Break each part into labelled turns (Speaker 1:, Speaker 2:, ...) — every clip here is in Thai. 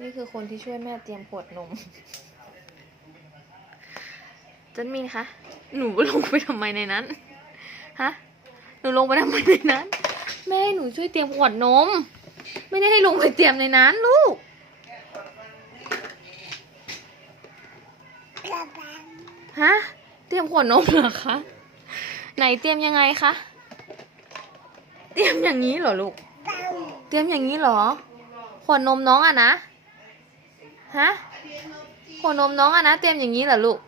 Speaker 1: นี่คือคนที่ช่วยแม่เตรียมขวดนม จันมินคะ หนูลงไปทำไมในนั้น ฮะ หนูลงไปทำไมในนั้น แม่ให้หนูช่วยเตรียมขวดนม ไม่ได้ให้ลงไปเตรียมในนั้นลูก ฮะ เตรียมขวดนมเหรอคะ ไหนเตรียมยังไงคะ เตรียมอย่างนี้เหรอลูก เตรียมอย่างนี้เหรอ ขวดนมน้องอะนะ ฮะขวดนมน้องอะนะเตรียมอย่างนี้เหรอลูก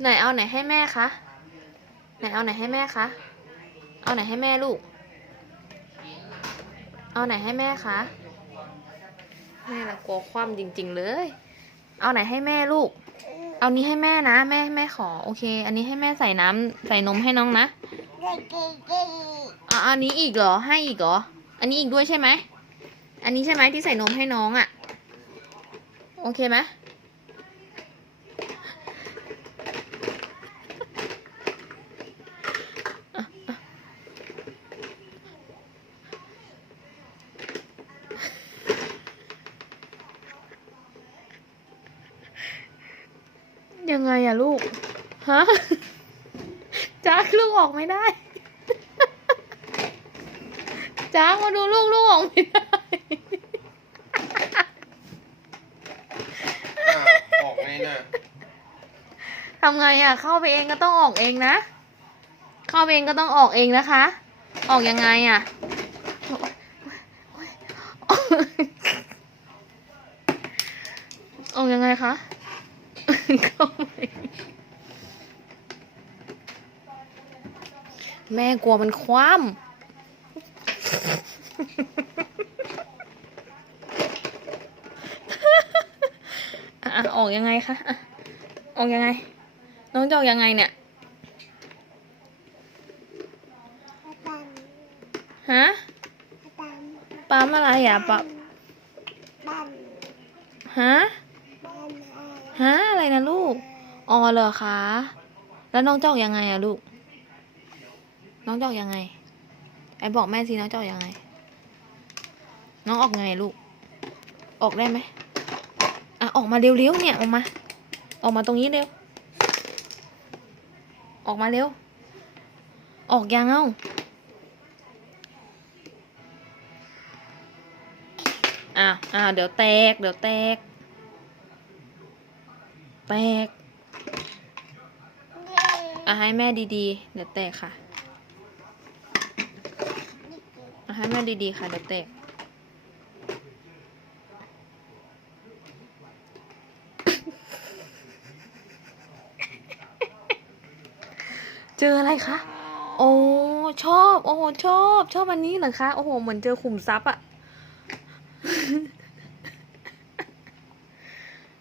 Speaker 1: ไหนเอาไหนให้แม่คะ ไหนเอาไหนให้แม่คะ เอาไหนให้แม่ลูก เอาไหนให้แม่คะแม่ละกลัวคว่ำจริง ๆ เลย เอาไหนให้แม่ลูก เอานี้ให้แม่นะ แม่แม่ขอ โอเค อันนี้ให้แม่ใส่น้ำใส่นมให้น้องนะ อะอันนี้อีกเหรอ ให้อีกเหรอ อันนี้อีกด้วยใช่ไหม อันนี้ใช่ไหมที่ใส่นมให้น้องอะ่ะ โอเคไหมยังไงอะลูก ฮะ จ้ากลูกออกไม่ได้ จ้ากมาดูลูกลูกออกไม่ได้
Speaker 2: อะออกไงน่ะ
Speaker 1: ทำไงอะ เข้าไปเองก็ต้องออกเองนะ เข้าไปเองก็ต้องออกเองนะคะ ออกยังไงอะ ออกยังไงคะ เข้าไป แม่กลัวมันคว่ำอะออกยังไงคะอะออกยังไง น้องจะออกยังไงเนี่ยฮะปั๊มอะไรอะปั๊มฮะฮะอะไรนะลูกอ๋อเหรอคะ แล้วน้องจะออกยังไงอะลูก น้องจะออกยังไง ไอ้บอกแม่สิน้องจะออกยังไง น้องออกไงลูก ออกได้ไหมอะออกมาเร็วๆเนี่ยออกมา ออกมาตรงนี้เร็ว ออกมาเร็ว ออกยังเอ้าอะอะเดี๋ยวแตก เดี๋ยวแตก แตกอะให้แม่ดีๆ เดี๋ยวแตกค่ะอะ ให้แม่ดีๆค่ะเดี๋ยวแตกเจออะไรคะ โอ้ชอบ โอ้โหชอบ ชอบอันนี้เหรอคะ โอ้โห เหมือนเจอขุมทรัพย์อะ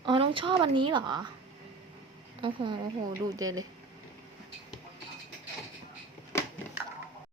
Speaker 1: อ๋อ น้องชอบอันนี้เหรอ โอ้โห โอ้โห ดูเจเลย